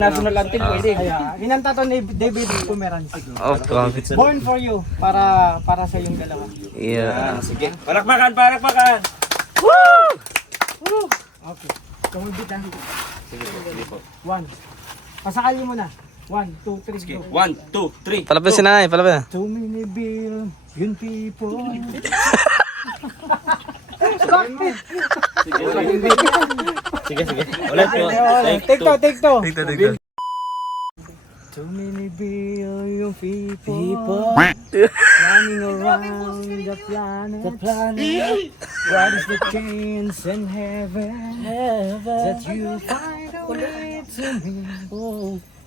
National anthem pwede. Kaya, kinanta to ni David Pomeranz. Oh, grabe. Born for you, para sa yung dalawa. Yeah. Sige. Palakpakan, palakpakan! Okay. Tumulbit ha. One. Pasakali mo na. 1, 2, 3, go. 1, 2, 3. Palapin si nanay, palapin. Too many billion people. Sige, sige. Ulit po. Take two. Dito. Too many billion people running around the planet. What is the chance in heaven that you find a way to me?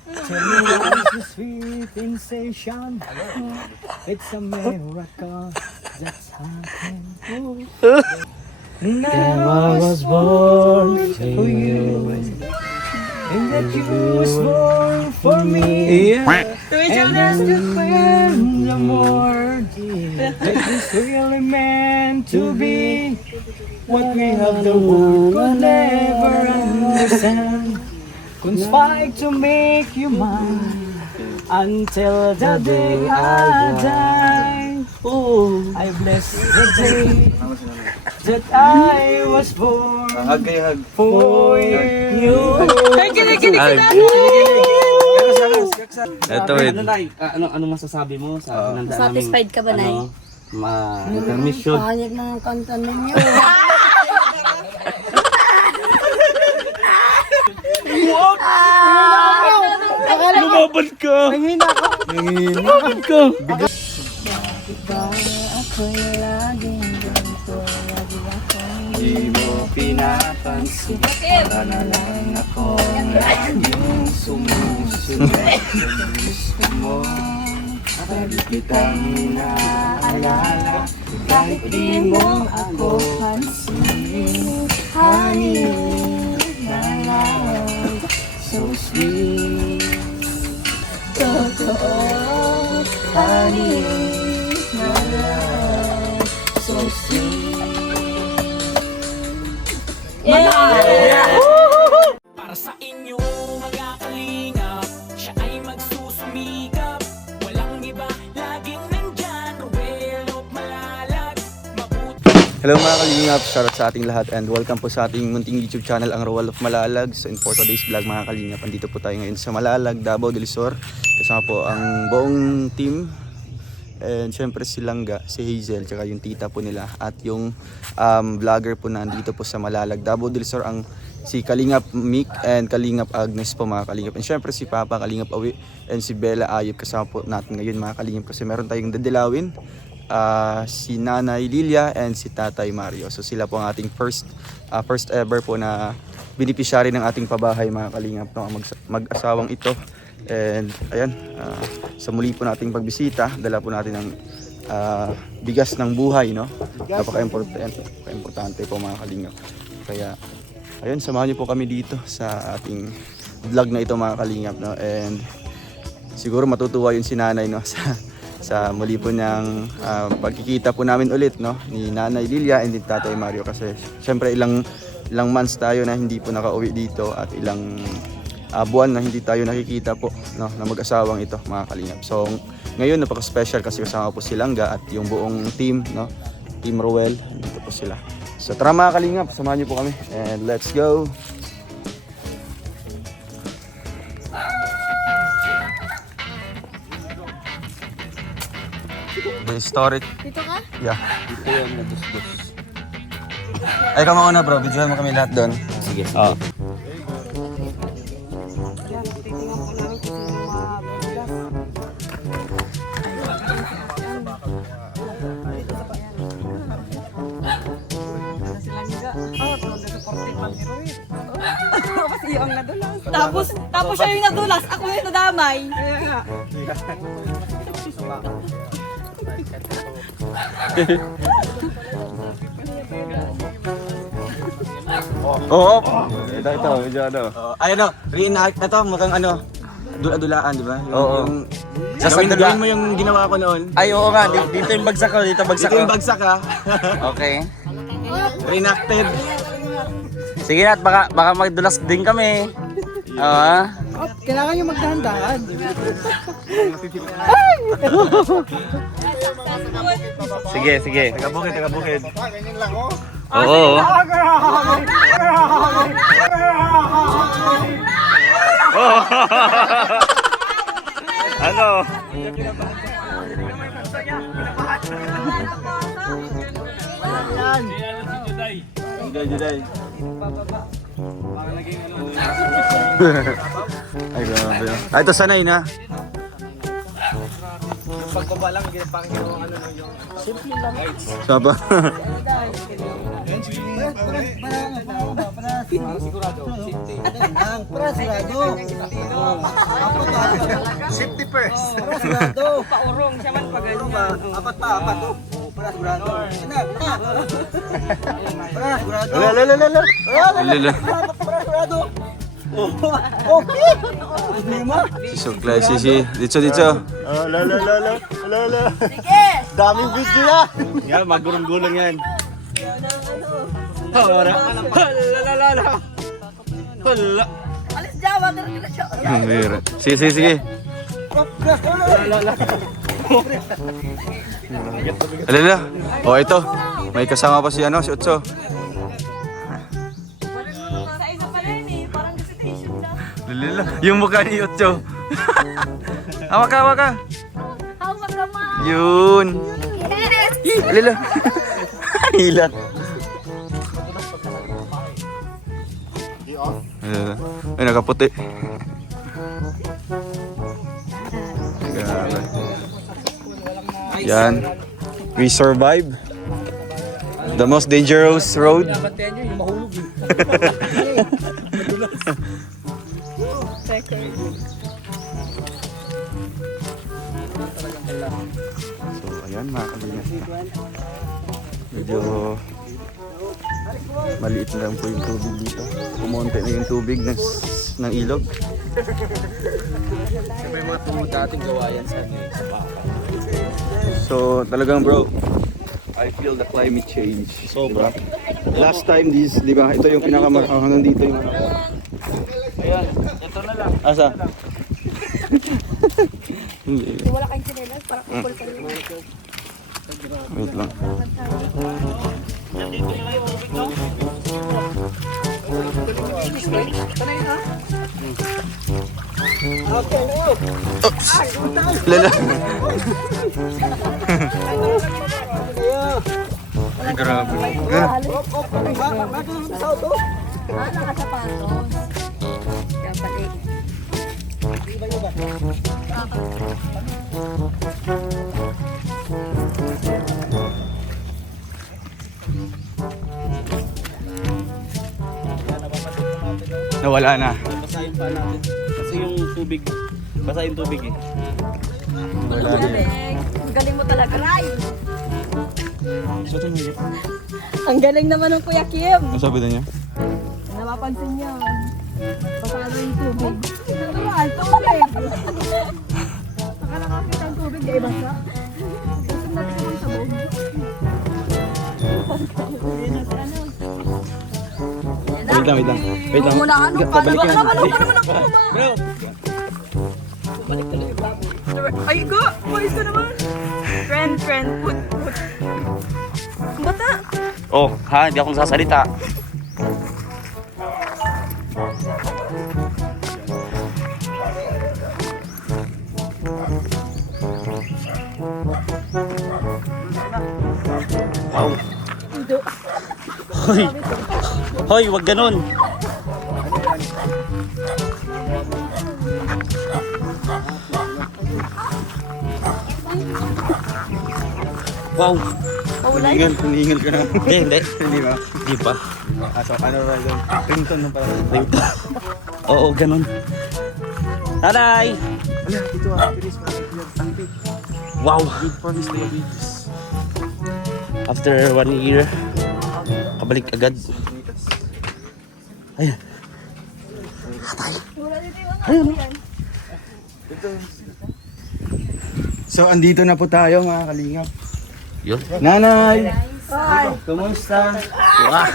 Tell me what is the sweet sensation? It's a miracle that's happened. Now I was born for you, and that you was born for me. And that's the friend the more that is really meant to be. What we have the world could never understand. Conspire to make you mine until the day I die. Oh, I bless the day that I was born for you. Ito, wait. Ano masasabi mo sa pinandaan namin? Satisfied ka ba, Nay? Intermission. Pahayag na ng kanta ninyo. Lumabad ka! Lumabad ka! Ako'y laging ganito, lagi akong Di mo pinapansin. Para na lang ako laging sumusunod sa gusto mo. Lagi kitang inaalala kahit di mo ako pansin. Honey, na love, so sweet. Totoo, honey, na love, so sweet. Para sa inyo mga kalingap, siya ay magsusumikap. Walang iba, laging nandyan. Roel of Malalag, mabuti. Hello mga kalingap, shoutout sa ating lahat and welcome po sa ating munting YouTube channel, ang Roel of Malalag. So in for today's vlog mga kalingap, andito po tayo ngayon sa Malalag, Davao del Sur. Kasama po ang buong team. And syempre si Langga, si Hazel, tsaka yung tita po nila at yung vlogger po na andito po sa Malalag, Davao del Sur, ang si Kalingap Mick and Kalingap Agnes po mga kalingap. And syempre si Papa Kalingap Awi and si Bella Ayub kasama po natin ngayon mga kalingap, kasi meron tayong dadalawin, si Nanay Lilia and si Tatay Mario. So sila po ang ating first ever po na beneficiary ng ating pabahay mga kalingap, no? Mag-asawang ito. And ayan, sa muli po nating pagbisita, dala po natin ang bigas ng buhay, no? Napaka-importante po mga kalingap. Kaya ayun, samahan niyo po kami dito sa ating vlog na ito mga kalingap, no? And siguro matutuwa yun si Nanay, no? sa muli po niyang pagkikita po namin ulit, no? Ni Nanay Lilia and ni Tatay Mario, kasi syempre ilang months tayo na hindi po nakauwi dito at ilang buwan na hindi tayo nakikita po, no, na mag-asawang ito mga kalingap. So ngayon napaka-special kasi kasama po si Langga at yung buong team, no, Team Roel, dito po sila. So tara mga kalingap, samahan niyo po kami and let's go. The historic. Dito ka? Yeah. Dito yung nadus-dus. Ay, kama una bro, videohan mo kami lahat doon. Sige. Tapos siya yung nadulas, ako yung nadamay. Oo. Ito, medyo ano. Ay ano, reenact na to, mukhang ano, dula-dulaan, di ba? Yung gawin mo yung ginawa ko noon. Ay, oo nga. Dito yung bagsak ko. Dito Ito yung bagsak ha. Okay. Reenacted. Sige na, baka magdulas din kami. Kailangan yung magdahan-dahan. Sige, sige. Taga-bukid. Oo. Ano? Juday. Ay, grabe. Ay, ito sanay na. Pagbaba lang, ginapang yung ano yung... Simple lang. Saba. Sigurado. Safety first. Paurong siya man pag ganyan. Apat. Para sigurado. Lala. Para sigurado. Okay. Lima. Suklay, sisi. Dito. Lala. Sige! Daming video yan. Yan, magulong-gulong yan. Hala. Alis dyan, water ka na siya. Mira. Sige. Alala. Oh, ito. May kasama pa si si Otso. Sa isa pa rin eh, parang recitation siya. Alala. Yung mukha ni Otso. Hawak ka. Hawak ka ma! Yun. Yes! Alala. Hilat. Alala. Ay, nakaputi. Grabe. Yan. We survive the most dangerous road. Bantayan nyo, yung mahulog eh. So, ayan mga kabinas. Medyo maliit lang po yung tubig dito. Kumonte na yung tubig ng ilog. May mga tumod natin gawa yan sa baka. So, talagang bro, I feel the climate change. Sobra. Diba? Last time this, di ba? Ito yung hanggang dito yung Ayan, ito na lang. Asa? Hindi. Wala kayong sinelas, parang kupul kayo. Wait lang. Lala. Ay, grabe. Nakasapatos. Kaya pati. Nawala na. Basahin pa natin. Kasi yung tubig, basa yung tubig eh. Nawala na. Galing. Galing mo talaga, Ray. Ang galing naman ng Kuya Kim. Ano sabi na niya? Napapansin niya. Pasalo yung tubig. Naman, tubig. Saka nakakita ang tubig, di basa. Kasi natin naman sabog. Wait lang. Umunahan mo, paano ba naman ako naman? Bro! Ay, go! Boys ka naman! Friend, put. Bata! Oh, ha? Hindi akong sasalita. Wow. Hoy, wag ganun. Wow. Hiningal ka na. Hindi. Hindi ba? Di ba? So, ano ba yun? Ringtone na pala. Oo, ganun. Tanay! Wala, dito bilis pa. Wow. Good promise to the beaches. After 1 year, kabalik agad. Ayan. So, andito na po tayo mga kalingap. Yun. Nanay! Kumusta? Wow.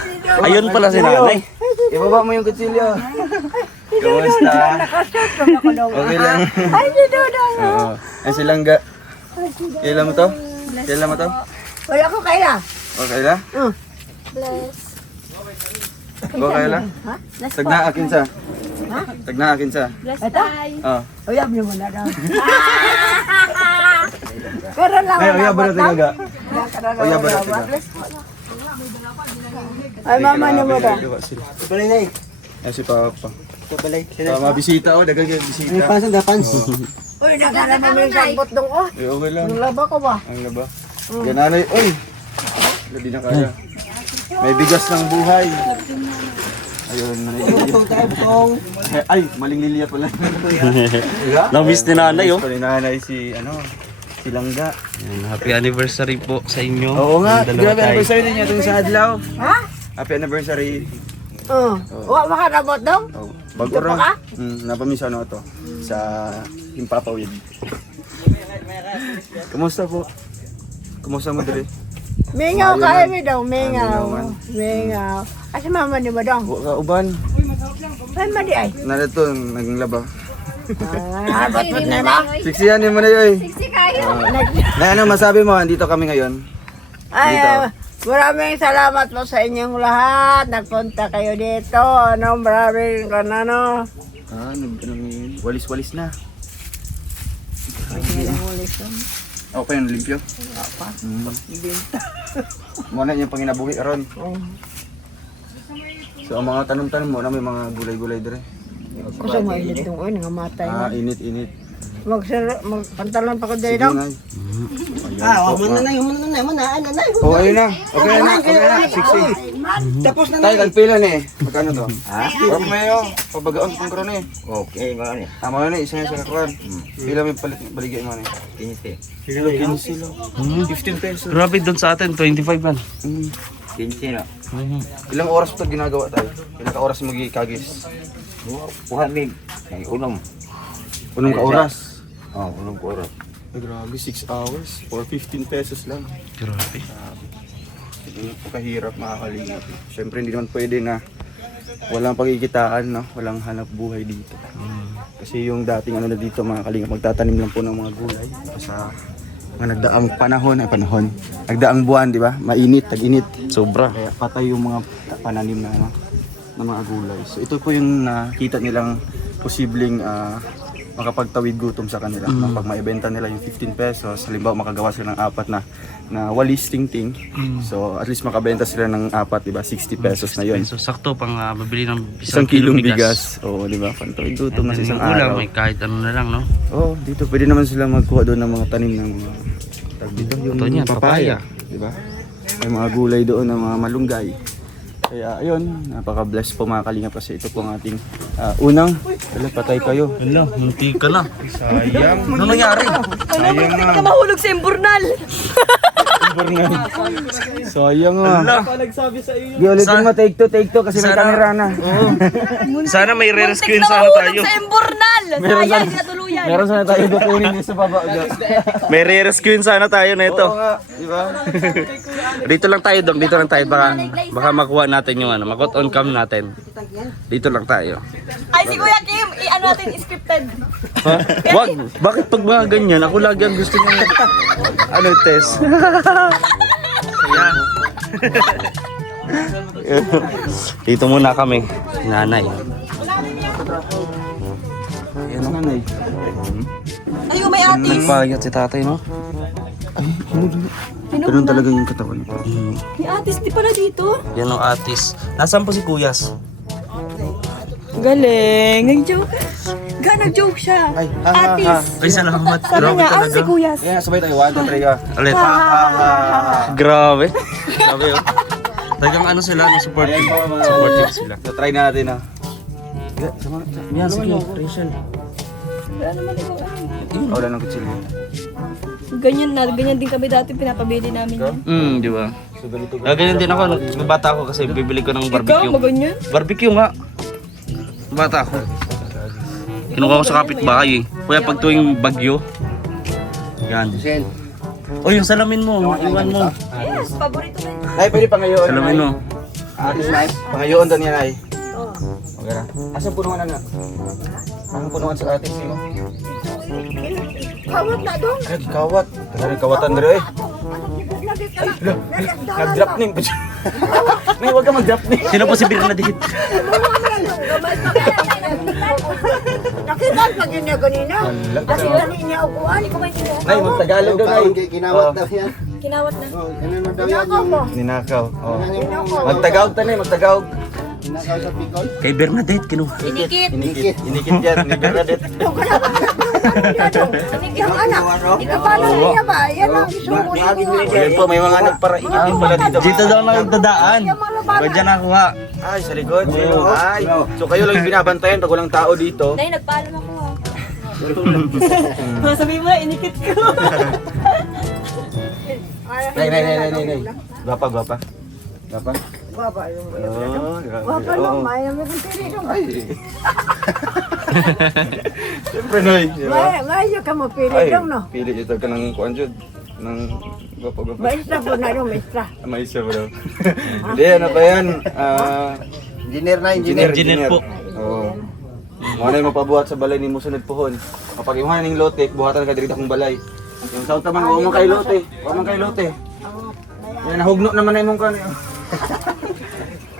Ayun pala si nanay. Ibaba mo yung kutsilyo. Kamusta? Okay lang. Ay, si Dudong. Oo. Ay, si Langga. Kailan mo to? Kailan mo to? Wala ko kaila. Okay lang? Bless. Okay lang? Ha? Bless po. Tagna akin sa. Tagna akin sa. Bless tayo. Oh. Uyab niyo muna daw. Pero lang. Ay, uyab ba na tingaga? Uyab ba na tingaga? Ay, mama niyo mo daw. Balay na eh. Ay, si Papa. Balay. Mabisita o, dagang yung bisita. May pansan da pans. Uy, nagkala mo yung sagbot dong ko. Eh, okay lang. Ang laba ko ba? Ang laba. Gananay, uy! Hindi na kaya. May bigas ng buhay. Ayun, ay, maling Lilia pala. Na-miss ni nanay, oh. Ni nanay si, si Langga. Yan, happy anniversary po sa inyo. Oo nga, Ang dalawa grabe tayo. anniversary din itong sa Adlaw. Ha? Happy anniversary. Wa makarabot dong? Oh, bago Ito pa ka? ron. Napamisa to sa Himpapawid. Kumusta po? Kumusta mo dire? Mingaw Ayun kaya man. mi daw, mingaw. Mingaw man. Mingaw. Kasi mama niyo ba dong? Buka uban. Ay, madi ay. Narito, naging laba. Ba't na ba? Siksiyan mo na yun. Siksi kayo. Na ano masabi mo? Andito kami ngayon. Ay, Dito. maraming salamat po sa inyong lahat. Nagpunta kayo dito. Maraming kanano. Walis-walis na. Ako pa yung limpyo? Apa. Muna yung panginabuhi ron. So ang mga tanong-tanong mo na may mga gulay-gulay dire. Kusa mo init yung oy, nangamatay na. Init-init. Magpantalon pa ko Sige dito. na. Wag mo na na. Oh, ayun na. Okay na. Okay na. Siksi. Tapos na Tayo, nagpila na eh. Magkano to? Huwag mo yun. Pabagaon kung karoon eh. Okay, mga ni. Tama na isa yung sa kakuan. Pila may baligay mo na eh. 15 pesos. Grabe doon sa atin, 25 man. 15 na. Ilang oras ito ginagawa tayo? Ilang ka oras magkikagis? Buhat mig. Ang unom. Unong ka oras? Unom ko oras. Ay, grabe, 6 hours for 15 pesos lang. Grabe. Hindi po kahirap makakalingap. Siyempre hindi naman pwede na walang pagkikitaan, no? Walang hanap buhay dito. Kasi yung dating na dito mga kalingap, magtatanim lang po ng mga gulay. Sa mga nagdaang panahon, nagdaang buwan, di ba? Mainit, tag-init. Sobra. Kaya patay yung mga pananim na, na mga gulay. So ito po yung nakita nilang posibleng makapagtawid gutom sa kanila. Pag maibenta nila yung 15 pesos, halimbawa makagawa sila ng apat na walis ting-ting. So at least makabenta sila ng apat, di ba? 60 pesos na yun. So sakto pang mabili ng Isang kilong bigas. Oo, di ba? Pantawid gutom na sa isang araw. May kahit ano na lang, no? Oo, dito pwede naman sila magkuha doon ng mga tanim ng mga tag dito, yung Ito niyan, papaya. di ba? May mga gulay doon ng mga malunggay. Kaya ayun, napaka-blessed po mga kalingap kasi ito po ang ating unang, patay kayo. Hello, munti ka na. Sayang. Ano nangyari? Sayang nga. Mahulog sa imburnal. Sayang nga. Hala. Di ulitin mo, take two kasi may Sana- camera na. Sana may re-rescue sana tayo. imburnal. Sayang na tuluyan. Meron sana tayo kukunin sa baba. May re-rescue sana tayo na ito. Oo nga, di ba? Dito lang tayo, Dong. Dito lang tayo. Baka makuha natin yung ano. Mag-out on cam natin. Dito lang tayo. Ay, si Kuya Kim, i-ano natin scripted. Ha? Wag. Bakit pag mga ganyan? Ako lagi ang gusto niya. Ano, Tess? Ayan. Dito muna kami. Nanay. Ayan ang nanay. Ay, may atis. Nagpayat si tatay, no? Ganun talaga yung katawan niya. May atis, di pala dito. Yan ang atis. Nasaan po si Kuyas? Galing. Nag-joke. Nag-joke siya. Ay, Atis. Ay, salamat. Sabi Grabe niya, ah, si talaga. Kuyas. Ayan, sabay tayo. 1, 2, 3 ka. Ulit. Grabe. Grabe, oh. Talagang ano sila, supportive. Supportive sila. So, try natin ah. Yan, sige. Rachel. Wala ng kutsilyo. Ganyan din kami dati pinapabili namin yan. Di ba? Ganyan din ako. Nung bata ako kasi bibili ko ng barbecue. Maganyan? Barbecue nga. Bata ako. Kinuha ko sa kapitbahay eh. Kuya pag tuwing bagyo. Yan. O yung salamin mo, iwan mo. Yes, paborito na yun. Ay, pwede pangayoon. Salamin mo. Atis na. Pangayoon doon yan ay. Okay na. Asa punuan na? Anong punuan sa ating sino? Kawat na doon. Ay, kawat. Tara kawatan dere eh. Nag-drop ning. Nay, wag ka mag-drop ning. Sino po si Bernadette? Nakita pag yun niya kanina. Kasi kanina upuan. Ikaw may kinuha. Nay, mag-Tagalog daw nay. Kinawat daw yan. Kinawat na. Oh, ano na daw yan Kinakaw mo. Ninakaw. Oh. Magtagawag ta nay, magtagawag. Kinakaw sa Bicol. Kay Bernadette, kinuha. Inikit. Inikit yan, ni Bernadette. Yung anak. Ikapalan niya ba? Yan ang isubo niya. Ayan po, may mga nagparaingit din pala dito. Dito daw na nagdadaan. Ba't dyan nakuha? Ay, sa likod. Ay, so kayo lang yung binabantayan pag walang tao dito. Nay, nagpaalam ako ha. Sabi mo, inikit ko. Nay. Gwapa. Gwapa. Baba yung Oh, grabe. Baba lang, may namin kong tiri doon. Ay. Siyempre, Nay. Mayo ka mapili Ay, doon, no? pili ito ka ng kuan jud. Ng gwapa. Maestra po na doon, maestra. May isa bro. Hindi, ano ba yan? Engineer na, Engineer po. Oo. Mga na yung mapabuhat sa balay ni Musunod Pohon. Kapag imuha ng lote, buhatan ka direct akong balay. Yung south naman, huwag mong kay lote. Huwag mong kay lote. Yan, nahugno naman na yung mong kanya.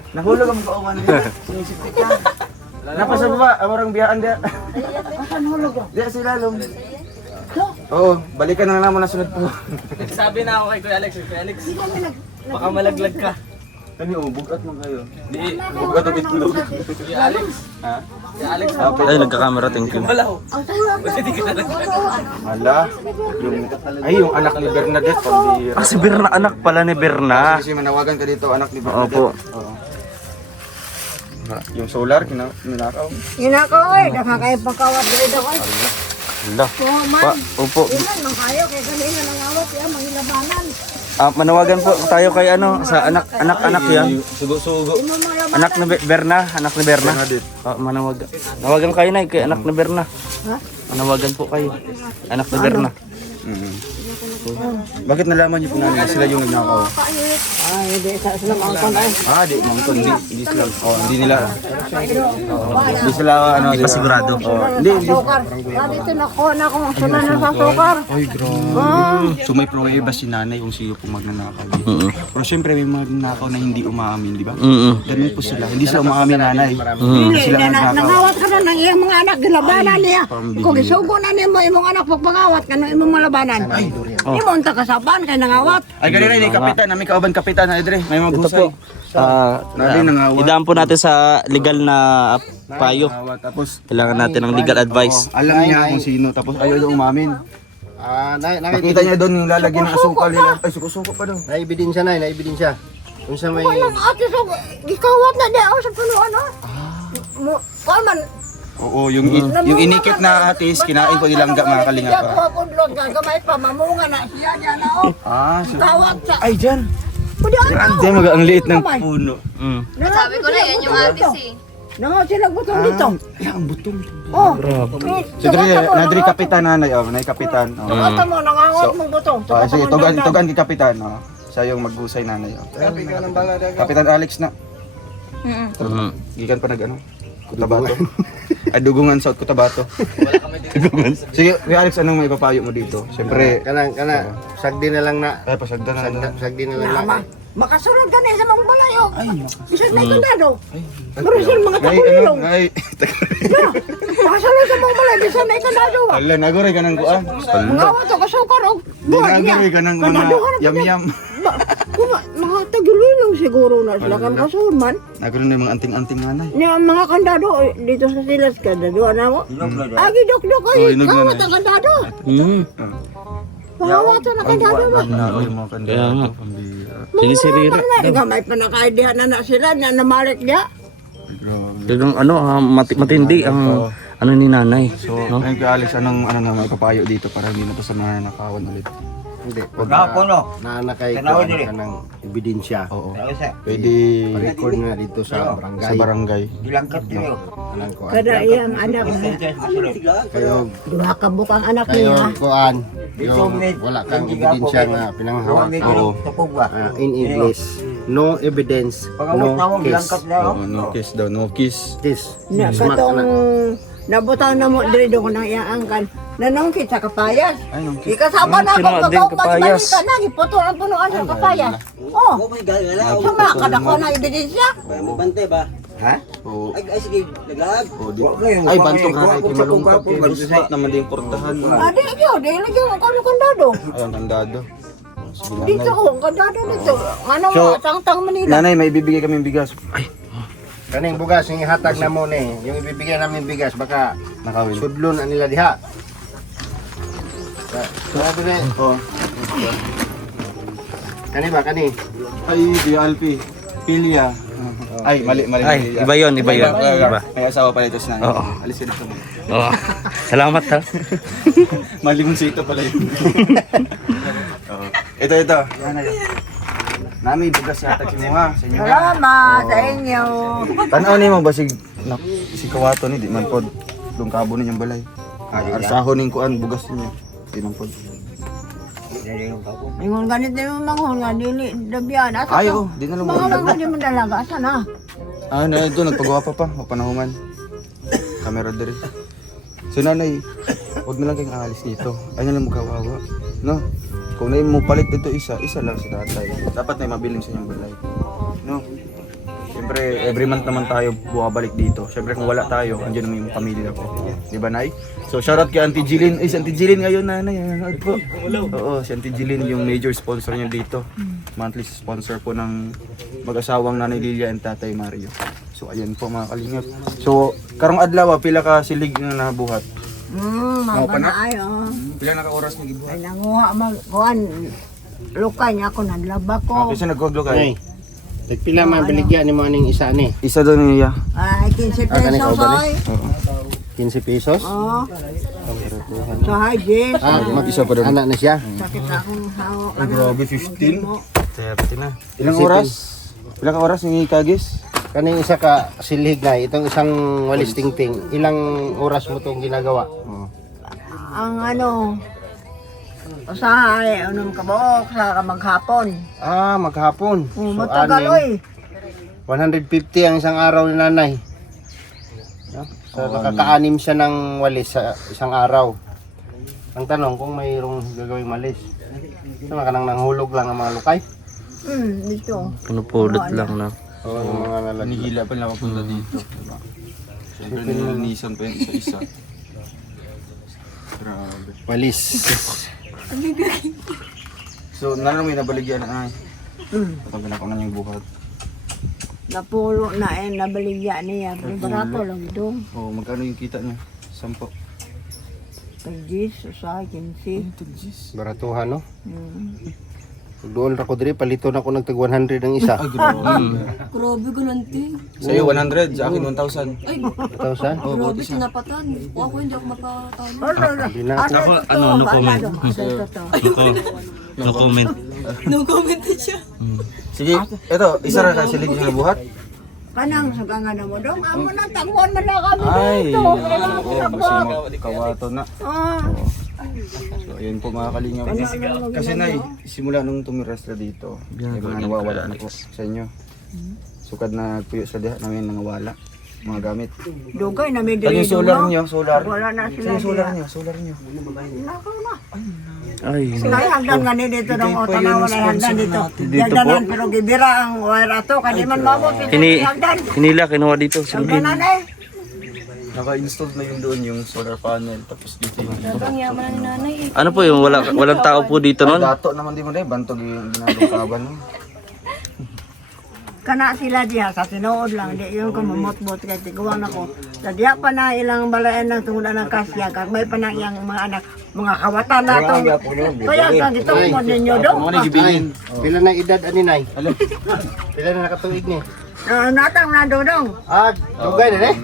Nahulog ang kauman niya. Sinisipit ka. Napasa baba, amarang biyaan dia. Asan hulog ko? Diya si Lalong. Oo, balikan na naman na sunod po. Sabi na ako kay Kuya Alex. Kuya Alex, baka malaglag ka. Kani oh, bugat mo kayo. Di, bugat ang itlog. Kuya Alex. Ha? Kuya Alex. Ay, nagka-camera, thank you. Wala ho. Ang tulog na. Hala, yung anak ni Bernadette, pambira. Ah, si Berna, anak pala ni Berna. Kasi manawagan ka dito, anak ni Bernadette. Opo. Oo. Yung solar, ninakaw. Ginako eh, nakakaya pagkawat dito ko. Hala. Puman. Opo. Ilan mang kayo, kaya kanina nangawat yan, mangilabanan. Manawagan po tayo kay ano, sa anak yan. Sugo-sugo. Imo mga labanan. Anak ni Berna, anak ni Berna. Bernadette. Manawagan. Nawagan kayo na kay anak ni Berna. Ha? Manawagan po kayo. Anak ni Berna. Bakit nalaman niyo po namin na sila yung nagnakaw? Ay, hindi sa sila mangkon ay. Di, mangkon, hindi sila. Hindi nila. Hindi sila, ano, Hindi pa sigurado. Hindi. Sukar. Sabi ito na kung sila na sa sukar. Ay, grabe. So may pruweba si nanay kung sino po magnanakaw. Pero syempre may magnanakaw na hindi umaamin, di ba? Ganun po sila. Hindi sila umaamin nanay. Hindi sila nagnakaw. Nangawat ka na ng iyang mga anak, gilabanan niya. Kung isugo na niya mo imong anak pagpangawat ka na imong malabanan. Imo unta kasaban kay nangawat. Ay, ganun na, kapitan. Namin kauban kapitan, Edre. May mabusay. Natin nangawat. Idaan po natin sa legal na payo. Tapos, Kailangan natin ng legal advice. alam niya kung sino. Tapos ayaw daw umamin. Nakita Nakita niya doon yung lalagyan ng asukal nila. Ay, suko-suko pa daw. Naibidin siya. Kung sa may... Walang ate sa gikawat na di ako sa punuan ha. Mo man Oo, yung inikit na atis, kinain ko nilangga mga kalinga pa. Ako pudlot gagamay pa mamunga na siya diyan na oh. Kawat sa. Ay, dyan! Pwede Grande, ang liit ng puno. Sabi ko na yan yung atis eh. Nangaw sila butong dito. Ay, ang butong. Oh. So, nadri kapitan nanay, nanay kapitan. Tungata mo nangangot mong butong. Sige, tugan kay kapitan. Siya yung maghusay nanay. Kapitan Alex na. Gikan pa Cotabato. Ay, dugungan sa Cotabato. Sige, Kuya Alex, anong may papayo mo dito? Siyempre, Kana, sagdi na lang na. ay, pasagda na lang. Sagdi na lang na. Makasulod ka na sa mga balayo. Bisan may kandado. Pero sila mga takulilong. Ay, Makasulod sa mga balayo. Bisan may kandado. ala, nagoray ka ng kuan. Ngawa to kasukar o. Buhay niya. Nagoray ka ng mga yam-yam. Mga tagulilong siguro na sila kan kasulman. Nagoray na yung mga anting-anting nanay. Niya mga kandado dito sa silas kandado na mo. Agi dok-dok ay inog na kawat na. ang kandado. Kawat ang kandado ba? Nagoray mo kanda. Kaya nga. Pambira. Sinisirira. Gamay pa nakaidihan na sila na namalik niya. Grabe. Talagang matindi ang ano ni nanay. So, ayun Kuya Alex, anong may papayo dito para hindi na to sa mga nanakawan ulit? Hindi. Pagkapuno. Naanakay Tanawan ka nila. ng ebidensya. Oo. Sa Pwede Pa-record na dito sa barangay. sa barangay. dilangkat niyo. Anang ko. Kada iyang anak na. Kayo, Duha ka bukang anak kayo niya. kuan. Yung wala kang ebidensya nga pinanghawakan Oo. Tupog ba? in English. No evidence, no case. No kiss daw, no kiss. This. Na Smart katong ka na. nabutang na mo diri do ko nang iaangkan. Nanongkit sa kapayas. Ay, no kiss. Ikasama na Sino ako din pagaw kapayas? magbalik na giputo ang punuan sa kapayas. Oh. Sama kada ko na ebidensya. Ha? Oo. Ay sige, naglag. Oo, di. Ay, bantog na kay malungkot kay Bisbat naman din portahan. Adi yo, dili yo ko kondado. Ay, ang kandado. Sige, Dito nanay. ko kondado dito. Ano So, mo tang Manila. Nanay, may bibigay kaming bigas. Ay, Kaning bugas yung ihatag na mo ni, yung ibibigay namin bigas baka nakawin. sudlon ang nila diha. Sabi ni, Oh. kani ba kani? Ay, di Alpi. Pilya. Ay, mali. Ay, iba yun. Iba. May asawa pala ito si nanay. Oo. Alis ka dito. Oo. Salamat ha. Maling sito pala yun. Oo. Ito. Nami, bigas yata si mo ha. Sa inyo ha. Salamat sa inyo. Tanaw ni mo ba si Kawato ni di man pod lungkabo ninyong balay. Arsahon ning kuan bugas niya. Di man pod. Ingon ganit mo manghon nga dili dabian asa. Ay, to? oh, di na Mga lumabas. lang di mo dalaga asa na. Ah, na ito nagpagawa pa panahungan. Kamera diri. So nanay, huwag na lang kayong aalis dito. Ay na lang mo kawawa. No? Kung na mo palit dito isa lang sa tatay. Dapat na mabiling sa inyong balay. No? Siyempre, every month naman tayo bumabalik dito. Siyempre, kung wala tayo, andyan naman yung pamilya ko. Di ba, Nay? So, shoutout kay Auntie Jilin. Ay, si Auntie Jilin ngayon, Nanay. Nanonood po. Oo, si Auntie Jilin yung major sponsor niya dito. Monthly sponsor po ng mag-asawang Nanay Lilia and Tatay Mario. So, ayan po mga kalingap. So, karong adlaw, pila ka silig na nabuhat? Mga panaayo. Pila na ka oras na gibuhat? Ay nanguha mag kuan. Lukay niya ako nadlaba ko. Kasi nagkoglo Ay. kayo. Nagpila man baligya ni mo aning isa ni. Isa doon niya. Ay 15 kanay pesos ka ba oy. 15 pesos. Oh. So hi Jess. Mag-isa pa doon. Anak na siya. Sakit akong hawak. Ay, grabe, 15? mo. 30 na. Ilang oras? Ilang ka oras yung kagis? Kaning isa ka silig na itong isang walis tingting. Ilang oras mo tong ginagawa? Ang ano usahay anong kabuok sa maghapon. Ah, maghapon. Matagal oy. 150 ang isang araw ni nanay. No? So, nakaka-anim siya ng walis sa isang araw. Ang tanong kung mayroong gagawing malis. Ito ka nang nanghulog lang ang mga lukay. Dito. Pinupulot lang na. Oo, yung mga lalaki. Nihila pa lang papunta dito. Siyempre nilinisan pa yung isa-isa. Grabe. Walis. So, nalang may nabaligyan na ay. Patagal ako na yung buhat. Napulo na nabaligya niya. Barato lang ito. Oh, magkano yung kita niya? 10. Pagdis, usahay, 15. Baratuhan, no? Doon ako diri, palito na ako nagtag 100 ang isa. Ay, grabe. Grabe ko lanting. Sa'yo 100, sa akin 1,000. Ay, 1,000? Oh, grabe tinapatan. Kung ako hindi ako mapatalo. Hindi na ako. No comment. No comment. No comment din siya. Sige, eto, isa ra ka silig yung nabuhat. Kanang sugangan na mo dong. Amo na tangwan man lang kami Ay, dito. Kailangan ko oh, sabot. basi kawato na. Ah. So, ayun po mga kalingap. Kasi nay, simula nung tumiras na dito, may mga nawawala na po sa inyo. Sukad na puyo sa diha namin nangawala. Mga gamit. Dugay na may Ano diri yung solar dong. niyo? Solar? Wala na sila. Yung solar niyo? Solar niyo? Nako na. Ay. Sila hagdan nga ni dito dong o tanaw na hagdan dito. Dito Hagdanan po. pero gibira ang wire ato kadi man mabot hagdan. Hinila, kinuha dito. Silbin. Hagdanan eh. Naka-install na yun doon yung solar panel. Tapos dito yung... Ang yaman na ni nanay eh. Ano po yung walang tao po dito nun? Dato naman di mo na bantog yung ginagawa no? Kana sila diha sa tinuod lang di yung kumamot-bot kay tiguan ako. Sa diha pa na ilang balayan ng tungod ng kasya kag may pa na iyang mga anak mga kawatan nato. Kaya kag itungod ninyo do. Mga nagibilin. Pila na edad ani nay? Pila na nakatuig ni? Natang na dodong. Ah, dugay na eh.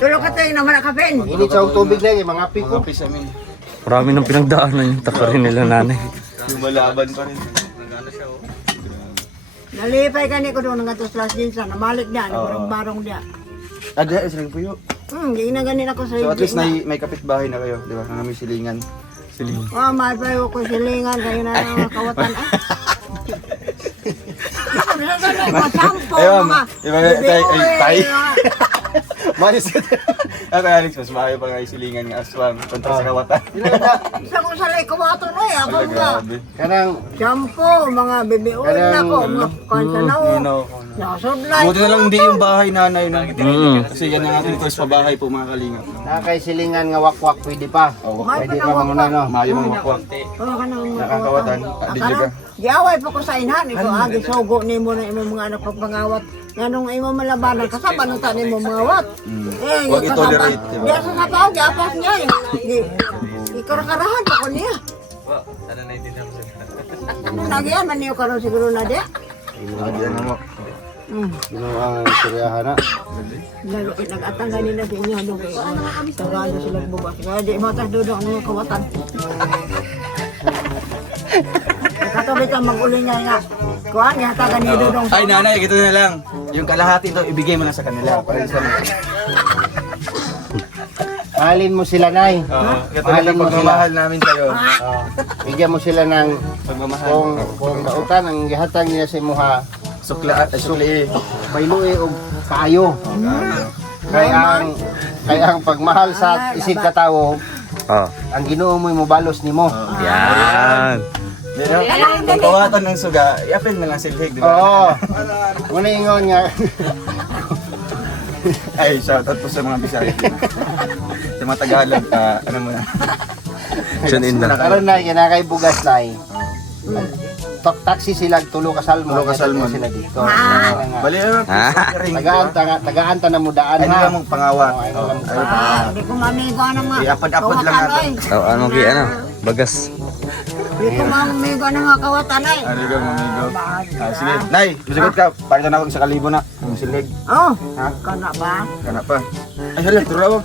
Tulo ka tayo naman na kapen. Ini sa tubig na mga piko. Mga pis amin. Marami nang pinagdaanan yung takarin nila nanay. Lumalaban pa rin. Nalipay ka ni ko doon ng atos last din sa namalik niya, barong dia. Ah, diha sila puyo. Di na ganin ako sa So at least may kapitbahay na kayo, di ba? Na may silingan. Siling. may payo ko silingan kayo na mga kawatan. ko, sampo, Ayun, mga tay. mga- Malis ka. Ako Alex, mas maayo pa nga isilingan ng aswang kontra sa kawatan. Isa ko sa lay kumato na eh, ako Wala, ka. grabe. Kanang Shampoo, mga bibiuin na ko, mga kansanaw. Nasudlay. Buti na lang hindi yung bahay nanay na. Kasi yan ang ating first pabahay po mga kalingap. nakay silingan nga wakwak pwede pa. Pwede pa muna no. Maayo mga makwak. Oo ka nang Nakakawatan. Adili ka. Giaway pa ko sa inhan, ito agi sugo ni mo na imong mga anak pagpangawat. Nganong imo malabanan kasama nung tanin mo mga wat. Huwag i-tolerate, diba? Diya sa sapaw, giapas niya. Ikarakarahan pa ko niya. Ano nagyan man niyo karon siguro na diya? Lagi ano mo. Ano ang istoryahan na. Nag-atang ganina sa inyo doon kay tagalo sila bubas. Kaya di matas dudong ang kawatan. Katuloy ka mag-uli nga nga. Kuhan, ihatagan niya dudong sa Ay nanay, ito na lang. Yung kalahati ito, ibigay mo na sa kanila. Para sa Mahalin mo sila, Nay. Ito na lang pagmamahal namin sa'yo. Bigyan mo sila ng Pagmamahal. kung kautan ang gihatag niya sa imuha, Sukla at sukli. baylue og kaayo. Kaya ang pagmahal sa isig ka tawo, ang Ginoo mo mobalos nimo. Yan. Kung kawatan ng suga, i-append mo lang silhig, di ba? Oo. Muna ingon nga. Ay, shoutout po sa mga Bisaya. Sa mga Tagalog, ano mo na. Tune in na. Karon na kinakay bugas nay. Taxi sila tulo ka salmo. Tulo ka salmon. Sila dito. Bali, Tagaan ta na mudaan Ano ha. lang mong pangawat? Di ko mamigo ng mga I-apad-apad lang natin. Ano ki ano? Bagas. Di ko mamigo ng mga kawatan ay. Ano ka, mamigo? Sige. Nay, masigot ka. Pakita na ako sa kalibo na. Yung silhig. Oh, Ha? kana ba? Kana pa. Ay, hala, turo ako.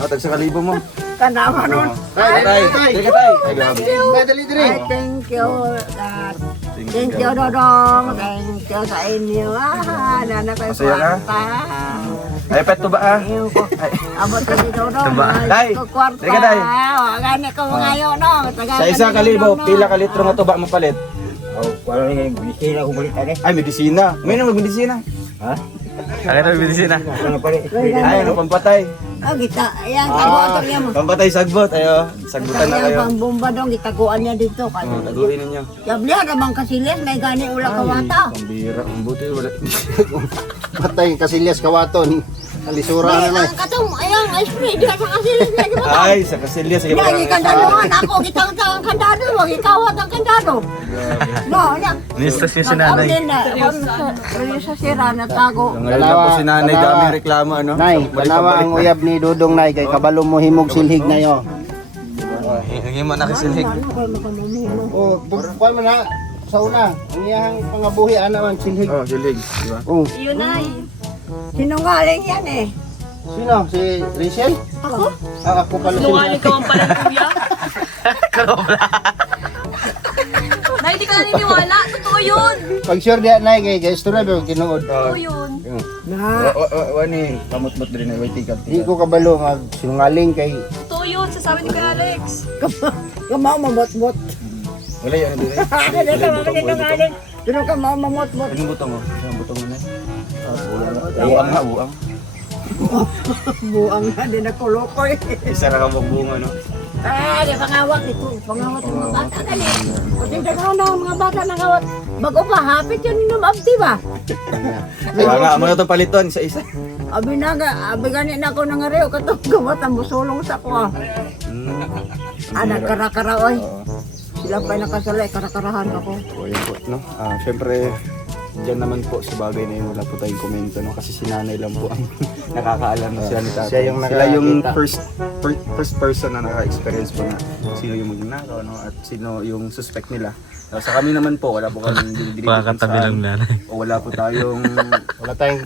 Tag sa kalibo mo. Kana ba nun? Tay, sige ka tay. Ay, grabe. Dali dali. Ay, thank you, God. Thank you, Dodong. Thank you sa inyo. Nana ko yung Masaya ka? kwarta. Ay, pet to ba ah? Ayun ko. Abot ko si Dodong. Tay, Ko kwarta. sige, tay. Gani ko mga yun, no? Sa isang kalibo, pila ka litro nga tuba mo palit? Oh, wala nga yung binisira kong balik tadi. Ay, medisina. May nang medisina. Ha? Ang ito medisina. Ano pa rin? Ay, ano pampatay? Oh, gita. Ayan, taguan niya mo. Pampatay sagbot. Ayo, sagbutan na Kaya kayo. pang bomba dong, gitaguan niya dito. Taguin ninyo. Yablihan naman kasilis, may gani ula kawata. Pambira, ang buti wala. Patay kasilyas kawaton. Alisura na nay. Ang katong, ayan, spray, di ka sa kasilis na, di ba? Ay, sa kasilya. Sige pa. Lagi kandadohan ako, gitang ang kandado, wag ikawat ang kandado. No, nya. Nistas niya si nanay. Sa sira na tago. Ngayon lang po si nanay dami reklamo, ano? Nay, Balik tanawa ang uyab ni Dudong nay kay kabalo mo himog silhig na yo. Hingin mo na kisilhig. Oh, kuan man na sa una. Ang iyang pangabuhi ana man silhig. Oh, silig. Di ba? Oh, Yun ay. Sinungaling yan eh. sino si Rachel? Ako? Ako pala si Sinungaling ka man pala kuya. Nay, di ka naniniwala. Totoo yun. Pag sure diha nay kay istorya ba tinuod. Totoo yun. Na, Wani, kamot-mot din na waiting ka. Di ko kabalo nga sinungaling kay Totoo yun. Sasabi ni Kuya Alex. kamaw mamot-mot. Wala yan, ano din. Hindi ka makinungaling. Sino ka mau mamot-mot? Anong butong mo? Anong butong mo na? Buang nga, buang. Buang na, di na kulukoy. Isa na ka bunga, no? Ah, di pangawat ito. Pangawat ng mga bata kali. Kasi daghan na ang mga bata nangawat. Bago pa, hapit yan ni Abdi ba? Kaya nga, ano itong paliton isa-isa? Abi na ga, abi gani na ako nangareo katong gamot ang busulong sa ko. Anak kara-kara oy. Sila pa nakasalay karakarahan ako. O yun po, no? Siyempre, dyan naman po sa bagay na yun, wala po tayong komento, no? Kasi si nanay lang po ang nakakaalam na sila ni tatay. Siya yung Sila yung nakakita. first person na naka-experience po na sino yung magnanakaw, no? At sino yung suspect nila. Sa kami naman po, wala po kami dinidirigan Pakakatabi lang nanay. o wala po tayong wala tayong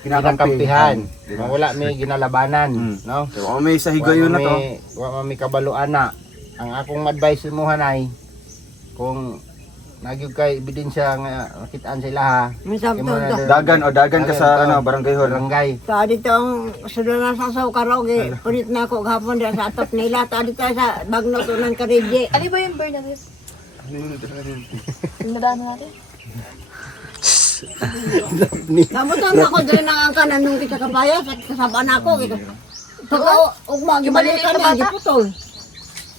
kinakampihan. Wala may ginalabanan, no? So, kung may sahigayon na to, Wa may kabaluan na. Ang akong advice mo hanay kung nagyug kay ebidensya nga makitaan sila ha. Minsan Imo na to. dagan ka sa ano, barangay hall. Barangay. Ta dito ang sudara sa saw karaoke. Punit na ako gahapon diyan sa atop nila. Ta dito sa bagno to ng Karije. Ano ba yung Bernadette? Yung nadaanan natin? Nabutan ako dyan ang kanan nung kita kapaya sa kasabaan ako. Pag magibalikan niya, giputol.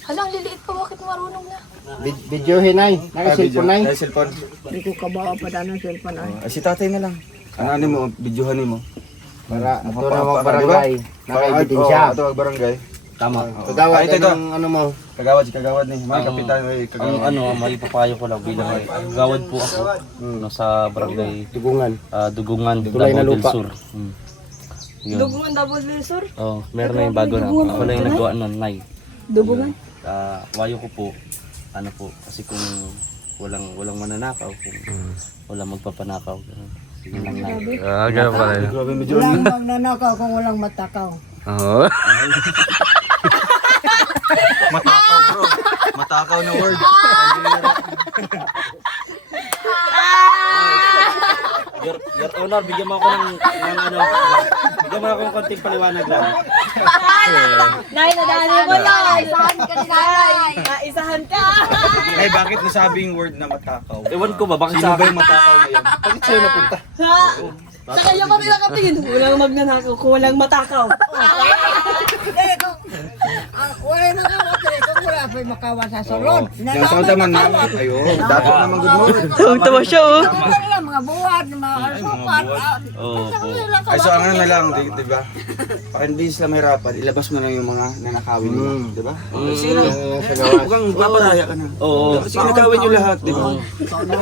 Halang liliit pa, bakit marunong na? Videohin ay. Naka-cellphone ay. Cellphone. Hindi ko kabawa pa daan ng cellphone ay. Si tatay na lang. Ano mo, videohan mo. Para ito na mga barangay. Naka-ebidensya. Ito ang barangay. Tama. Kagawad Ito, ito. ng ano mo. Kagawad ni. Mga kapitan, Ang ano, may papayo ko lang bilang gawad po ako no, sa barangay Tugungan. Dugungan, Tulay na Davao del lupa. Sur. Yun. Dugungan double laser? Oh, meron na yung bago na. Ako lang yung nagawa nun, Nay. Dugungan? Wayo ko po, ano po, kasi kung walang mananakaw, kung walang magpapanakaw. Yun lang, Nay. Grabe medyo. Walang magnanakaw kung walang matakaw. Oo. Matakaw bro. Matakaw na word. Your Honor, bigyan mo ako ng ano, bigyan mo ako ng konting paliwanag lang. Nay, nadali mo yan! Isahan ka ni Nay! Isahan ka! Ay, bakit nasabing word na matakaw? Ewan ko ba, bakit Sino sa ba yung matakaw na yan? Bakit sa'yo napunta? Ha? Sa kanya kami nakatingin. Walang magnanakaw kung walang matakaw. Wala na kawa kung wala pa yung makawa sa salon. Yung sound naman namin. Ayun. Dapat naman good morning. Tawa siya oh. Mga buwad, mga supat. Ay, so ang ano na lang, di ba? Para hindi sila mahirapan, ilabas mo na yung mga nanakawin mo. Di ba? Sino? Mukhang paparaya ka na. Oo. Sige, nakawin nyo lahat, di ba?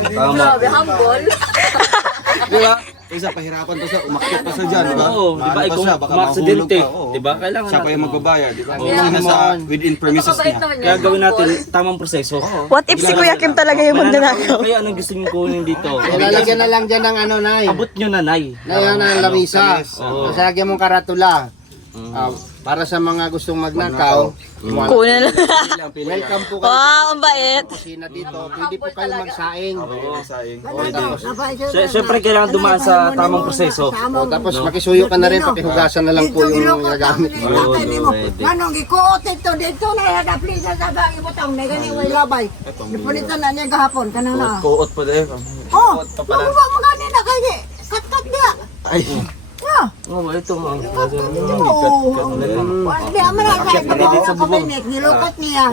Tama. Humble. Di ba? Isa, pahirapan pa siya, umakyat pa siya dyan, di ba? Oo, di ba? Maano pa Kung siya, baka ma-aksidente, mahulog pa, oo. di ba? Kailangan Siya pa yung natin. magbabayad, di ba? Oo. Kasi nasa within premises niya. Kaya gawin natin tamang proseso. What if si Kuya Kim talaga yung magnanakaw? Kaya anong gusto niyo kunin dito? Lalagyan na lang dyan ng ano, Nay. Abot nyo na, Nay. Na yan ang lamisa. Oo. Kasi lagyan mong karatula. Para sa mga gustong magnakaw, Kunin lang. welcome po kayo Wow, ang bait. sa kusina dito. Pwede po kayo magsaing. Oo, saing. Siyempre kailangan dumaan sa tamang proseso. Tapos makisuyo ka na rin, pakihugasan na lang po yung nagamit mo. Manong gikuot ito dito na nadapli sa sabang ibutang na gani way labay. Dipulitan na niya gahapon kanang na. Kuot pa din. Oh, maguba mo gani na kay kat-kat dia. Ay, Yeah. Oo, ito nga. Oh. Hindi aman na kay kabinet nilukot niya.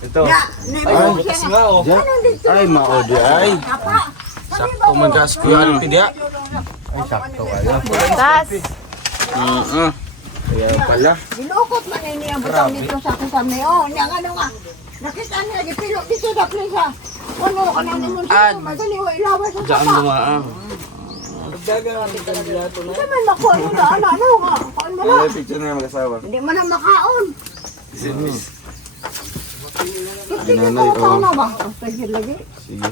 ito. Ya, na Bukas nga oh. Ay, maodi ay. Sakto man gas ko yan, pidya. Tas. Kaya pala. Nilukot man niya butang dito sa kusam ni. Oh, niya ano nga. Nakita niya gipilo dito dapli sa. Ano kanang mo sa madali wa ilawa sa Diyan sapa. dumaan. Hindi man makuha mo na ano nga. Kuan mo na. Ay, picture na yung mag-asawa. Hindi man na makaon. Hindi Nanay, ko oh. ano ba? Sige lagi. Sige.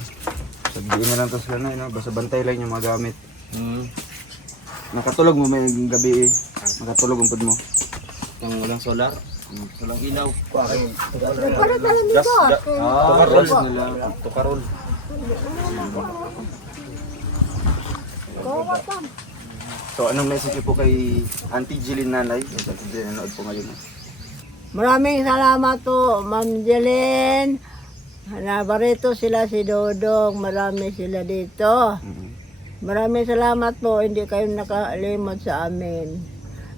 Sabihin na lang to sila na, no? Basta bantay lang yung mga gamit. Nakatulog mo may gabi eh. Nakatulog ang pud mo. Yung walang solar. Walang ilaw. Para talang dito. Tukarol nila. Tukarol. So, anong message po kay Auntie Jeline Nanay? Kasi nanood po ngayon. Maraming salamat po, Ma'am Jeline. Nabarito sila si Dodong, marami sila dito. Maraming salamat po, hindi kayo nakalimot sa amin.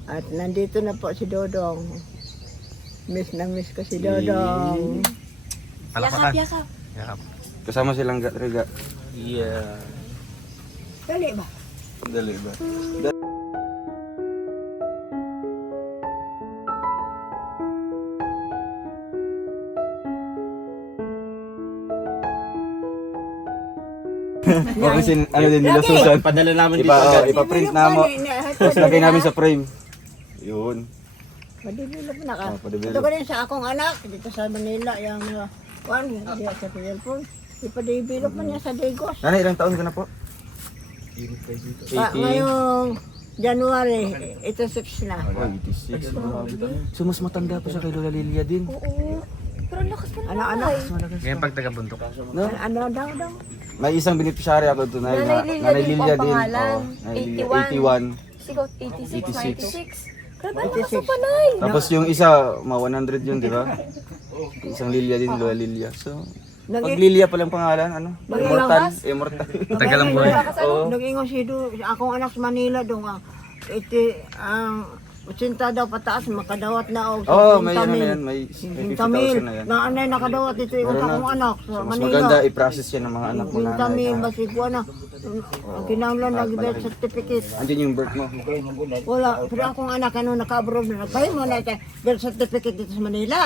At nandito na po si Dodong. Miss na miss ko si Dodong. Yakap, yakap. Kasama silang Riga. Yeah. Dali ba? Dali ba? Okay, ano din nila Susan? Padala namin dito agad. Ipa-print na mo. Tapos lagay namin sa frame. Yun. Padibilog na ka. Padibilog. Ito ko din sa akong anak, dito sa Manila, yung mga kwan, diya sa cellphone. Ipadibilog man niya sa Digos. Nanay, ilang taon ka na po? Ngayong January, 86 na. Oh, 86. So mas matanda pa siya kay Lola Lilia din. Oo. Pero ang lakas pa naman. Ano? Ngayon pag taga-bundok. No? Ano daw? May isang beneficiary ako doon. Nanay Lilia din po ang pangalan. Nanay Lilia, 81. Sigaw, 86, 96. Grabe, ang lakas 86. pa Nay. Tapos yung isa, mga 100 yun, di ba? Isang Lilia din, Lola Lilia. So, Pag Lilia palang pangalan, ano? Immortal. Immortal. Tagal ang buhay. Oo. Nag-ingon si Do, akong anak sa Manila dong ang ang 80 daw pataas makadawat na og Oo, may ano na 50,000. yan, may 50,000 na yan. Na anay nakadawat ito yung Meron na. akong anak sa So, mas Manila. maganda i-process yan ng mga anak mo na. 50,000 basig ko na. Ang kinahanglan nag-birth certificate. Andiyan yung birth mo. Wala, pero akong anak ano naka-abroad na nagpahim mo na siya birth certificate dito sa Manila.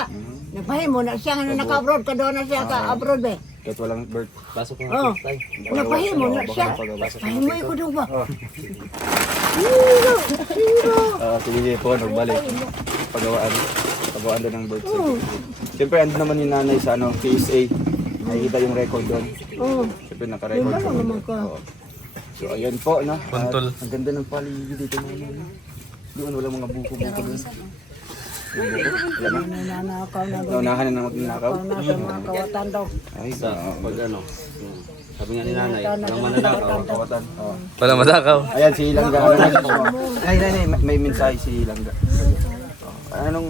Nagpahim mo na siya nga naka-abroad, kadoon na siya ka-abroad be. Kahit walang birth. Pasok mo. Oh, nagpahim mo na siya. Pahim mo ko doon ba? Sige po, nagbalik. Pagawaan doon ng birth certificate. Siyempre, andun naman yung nanay sa ano, PSA. Nakikita yung record doon. Oo. Siyempre, naka-record Wala siya. naman ka. Oo. So, ayan po, no? Kontol. Ang ganda ng paligid dito naman. Doon, wala mga buko-buko doon. Yung buko, wala na. Nanakaw na Naunahan na magnakaw. na sa mga kawatan daw. Ay, pag ano. Sabi nga ni nanay, walang mananakaw, kawatan. Oo. Wala matakaw. Ayan, si Langga. Ay, may mensahe si Langga. Anong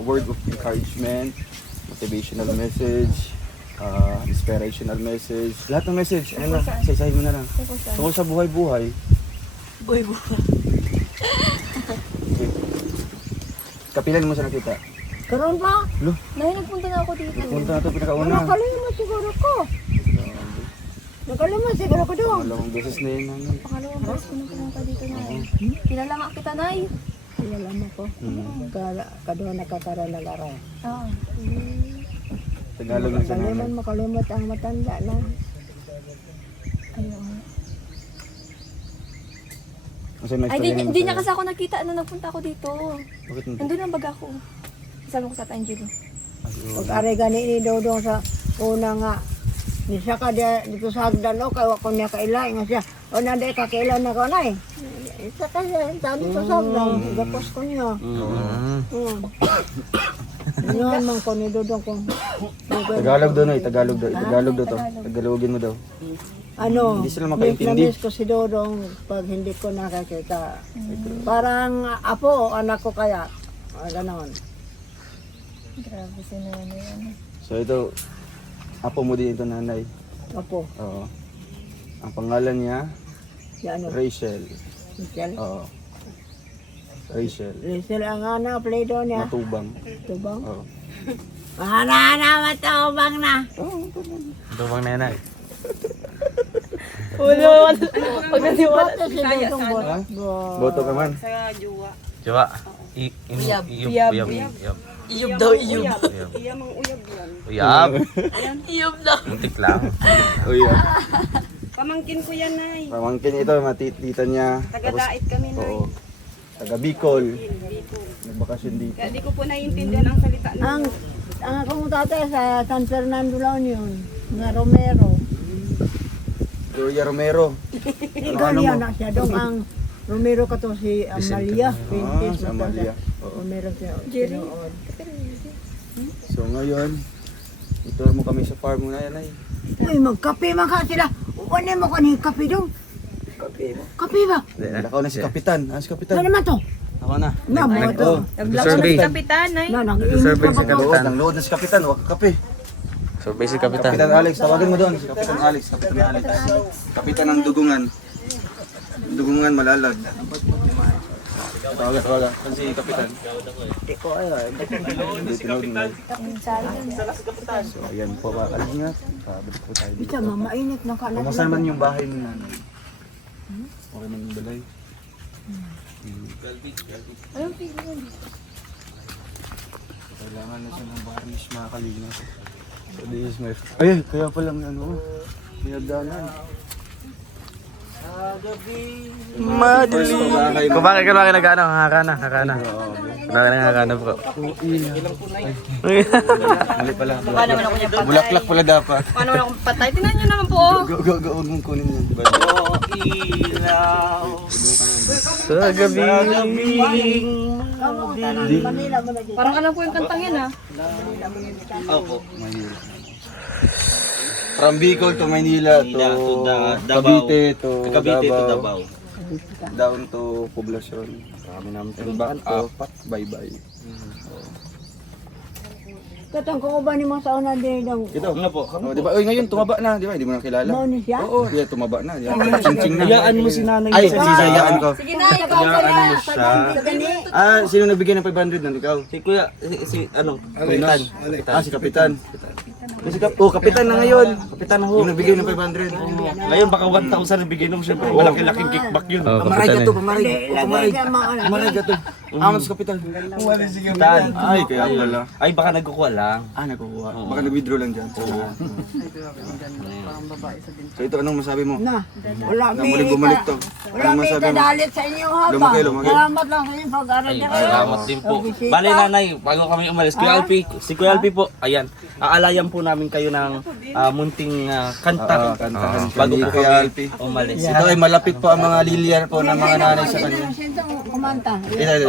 word of encouragement, motivational message, inspirational message, lahat ng message, ano na, isa-isahin mo na lang. Tungkol sa buhay-buhay. Buhay-buhay. Kapilan mo sa nakita. Karoon ba? Dahil nagpunta na ako dito. Punta na ito pinakauna. Nakalimutan siguro ko. Nakalimutan siguro ko doon. Dalawang beses na yun. Nanay. Pangalawang beses ko na pumunta dito na. Kilala nga kita, Nay. Wala mo ko. Kadoon nakakaroon ng araw. Oo. Tagalog lang sa nanay. Makalimot ang matanda na. Ayun. Kasi may Ay, istorya hindi naman niya sa'yo. kasi ako nakita nung nagpunta ako dito. Bakit hindi? Nandun ang baga ko. Kasama ko sa Angelo. Pag-ari gani ni Dodong sa una nga. Ni siya ka dito sa hagdan o kaya ko niya kailay nga siya. O nanday kakailan na ko na eh. Isa ka siya, dito sa hagdan. Gapos ko niya. Yan man ko ni Dodong kung Tagalog doon eh, Tagalog daw. Tagalog daw to. Tagalogin mo daw. ano, Hindi sila makaintindi. miss ko si Dodong pag hindi ko nakakita. Parang apo o anak ko kaya. Ganon. Grabe si nanay. Ano. So ito, apo mo din ito nanay. Apo. Oo. Ang pangalan niya, Yan ano. Rachel. Michelle. Oo. Rachel. Rachel ang ana, play doon niya. Matubang. Tubang. Oo. Ana, matubang na. Ito bang nenay? Wala. Pag naniwala. Boto si Dodong Ha? bot. Boto ka man. Diba? Uyab. Uyab. Iyub daw, iyub. Uyab. Iyub daw. Muntik lang. Uy, Pamangkin ko yan, Nay. pamangkin ito, matitita niya. Taga-dait kami, Nay. Oo. Taga Bicol. Nagbakasyon dito. Kaya di ko po naiintindihan ang salita na. Ang akong tatay sa San Fernando lang yun. Nga Romero. Gloria Romero. Galia na siya. Dong ang Romero ka to si Amalia. Ah, si Amalia. Oo. Romero siya. Sinuod. So ngayon, itour mo kami sa farm mo na yan ay. Uy, magkape man ka sila. Ano mo ka ni kape dong? Kape ba? Nakaw na si Kapitan. Ah, si Kapitan. Ano naman to? Ako na. Na, mo to. Survey. Kapitan, Nay. Na, nag-iinit Survey ka sa ba? Load, ang load na si Kapitan. Huwag kape. Survey si Kapitan. Kapitan Alex, tawagin mo doon. Si Kapitan Alex. Kapitan Alex. Kapitan ng Dugungan. Dugungan Malalag. Tawagan. Kan si Kapitan. Hindi ko ayun. Hindi tinawag mo. So ayan po mga kalingat. Pabalik po tayo dito. Bisa, mamainit na ka na. Kumusta naman yung bahay mo na? Okay man yung balay. Anong feeling? Kailangan na siya ng varnish mga kalingat. So this is my... Ay, kaya palang ano, pinagdanan. Madali. Kung bakit ka bakit nag-ano, hakana. Bakit nakakana po. Mali pala. Bulaklak pala dapat. Paano na akong patay? Tingnan niyo naman po. Go, huwag mong kunin yan. Sa gabi. Manila mo na dito. Parang alam ko yung kantang yan, ha? Opo. Manila. From Bicol to Manila to Cavite to Davao. Down to Poblacion. Kami namin and back to bye-bye. Katong ko ba ni mga sa una din daw. Ito nga po. Oh, di ba? Oy, ngayon tumaba na, di ba? Hindi mo na kilala. Mao ni siya? Oo, di tumaba na. Di ba? Ching na. Hayaan mo si nanay. Ay, sisayaan ko. Sige na, Hayaan mo siya. Sino nagbigay ng 500 nun? Ikaw? Si kuya, si ano, kapitan. Si Kapitan. Kapitan na ngayon. Kapitan na ho. Yung nagbigay ng 500. Ngayon baka 1,000 na bigay mo siyempre. Malaki-laking kickback yun. Pamaray ka to, pamaray. Lagay ka mga ano. Pamaray ka to. Aman sa Kapitan. Kapitan. Ay, kaya wala. Ay, baka nagkukuha lang. Nakukuha. Baka nag-withdraw lang dyan. So ito, anong masabi mo? Na, wala Na muling bumalik to. Wala Anong may masabi mo? kadalit sa inyo ha ba? Lumaki. Salamat lang sa inyong pag-aral Ay, niya. salamat din po. Bale nanay, bago kami umalis, Kuya Alpi, si Kuya Alpi po, ayan, aalayan po namin kayo ng munting kanta. Bago po Kuya kami Alpi. umalis. Ito ay malapit po ang mga lilyar po ng mga nanay sa kanya. Kumanta.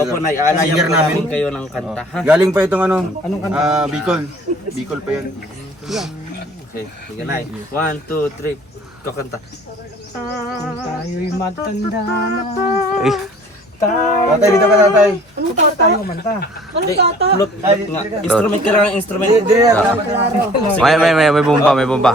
Opo, nay, aalayan Singer po namin namin. kayo ng kanta. Ha? Galing pa itong ano, Bicol. Bicol pa yan. Okay, sige nay. 1, 2, 3, kakanta. Tayo'y matanda na. Tatay, dito ka tatay. Ano pa tayo kumanta? Hindi, flute nga. Instrument ka lang, instrument. May bomba.